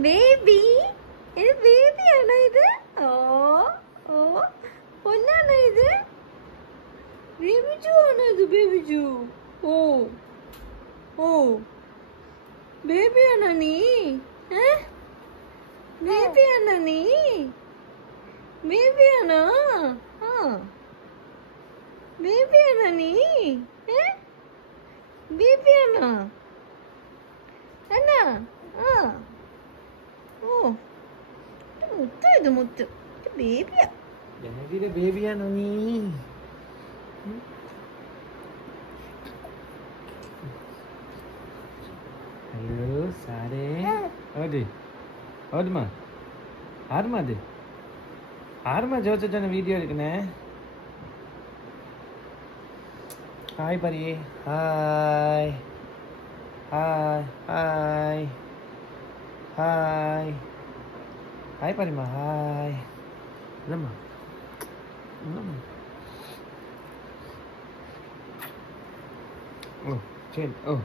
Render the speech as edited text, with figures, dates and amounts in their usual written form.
Baby, ഇത് ബേബിയാണോ ഇത്? ഓ ഓ, പൊന്നാണോ ഇത്? ബേബിജു ആണോ ഇത്? ബേബിജു. ഓ ഓ, ബേബിയാണോ നീ? ബേബിയാണോ നീ? ബേബിയാണോ? ആ, ബേബിയാണോ നീ? ബേബിയാണോ? എന്നാ? ആ, ഓ, മുത്ത്, ഇത് മുത്ത്, ഇത് ബേബിയാ. ബേബിയാണോ നീ? Halo, Sare. Ode. Odma. Arma de. Arma jauh jauh video ni. Hi, buddy. Hi. Hi. Hi. Hi. Hi, buddy. Ma. Hi. Lama. Lama. Oh, chill. Oh.